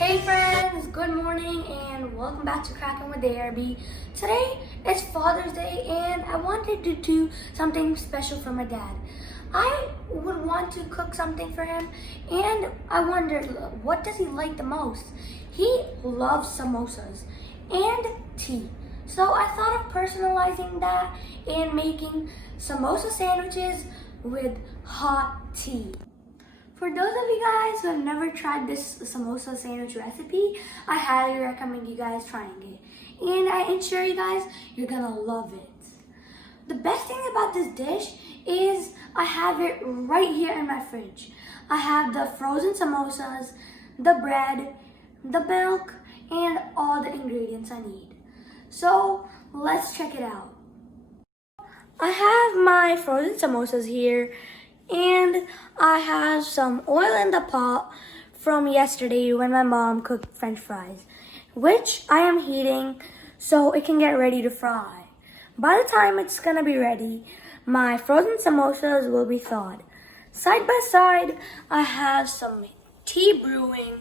Hey friends, good morning and welcome back to Crackin with ARB. Today is Father's Day and I wanted to do something special for my dad. I would want to cook something for him and I wondered, what does he like the most? He loves samosas and tea. So I thought of personalizing that and making samosa sandwiches with hot tea. For those of you guys who have never tried this samosa sandwich recipe, I highly recommend you guys trying it. And I assure you guys, you're gonna love it. The best thing about this dish is I have it right here in my fridge. I have the frozen samosas, the bread, the milk, and all the ingredients I need. So let's check it out. I have my frozen samosas here. And I have some oil in the pot from yesterday when my mom cooked French fries, which I am heating so it can get ready to fry. By the time it's gonna be ready, my frozen samosas will be thawed. Side by side, I have some tea brewing,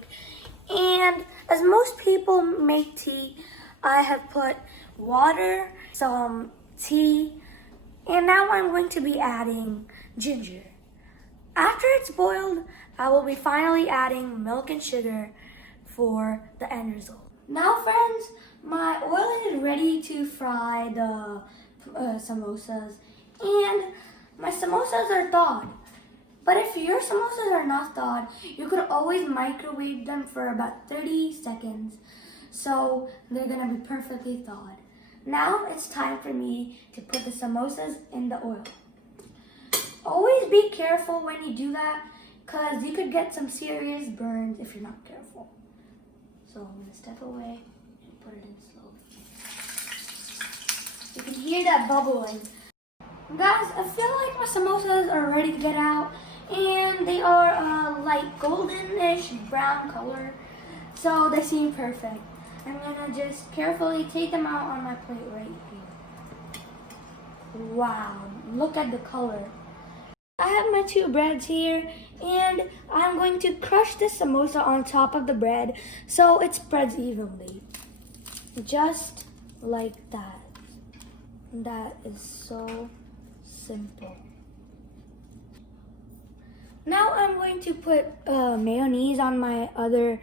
and as most people make tea, I have put water, some tea, and now I'm going to be adding ginger. After it's boiled, I will be finally adding milk and sugar for the end result. Now friends, my oil is ready to fry the samosas and my samosas are thawed. But if your samosas are not thawed, you could always microwave them for about 30 seconds so they're gonna be perfectly thawed. Now it's time for me to put the samosas in the oil. Always be careful when you do that because you could get some serious burns if you're not careful. So I'm going to step away and put it in slowly. You can hear that bubbling. Guys, I feel like my samosas are ready to get out and they are a light goldenish brown color. So they seem perfect. I'm going to just carefully take them out on my plate right here. Wow, look at the color. I have my two breads here and I'm going to crush the samosa on top of the bread so it spreads evenly. Just like that. That is so simple. Now I'm going to put mayonnaise on my other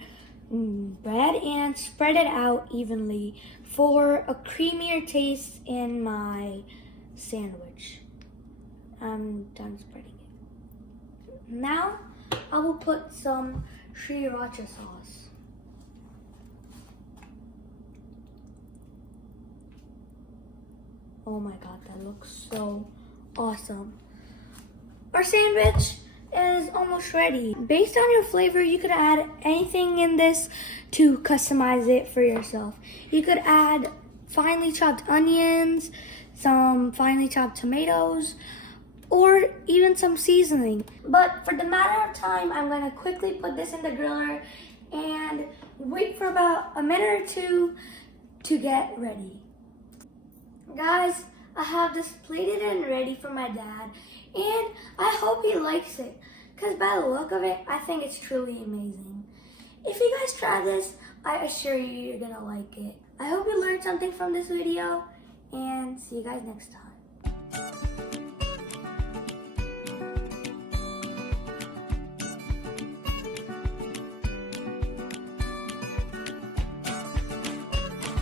bread and spread it out evenly for a creamier taste in my sandwich. I'm done spreading it. Now I will put some sriracha sauce. Oh my god, that looks so awesome. Our sandwich is almost ready. Based on your flavor, you could add anything in this to customize it for yourself. You could add finely chopped onions, some finely chopped tomatoes, or even some seasoning. But for the matter of time, I'm gonna quickly put this in the griller and wait for about a minute or two to get ready. Guys, I have this plated and ready for my dad and I hope he likes it because by the look of it, I think it's truly amazing. If you guys try this, I assure you you're gonna like it. I hope you learned something from this video and see you guys next time.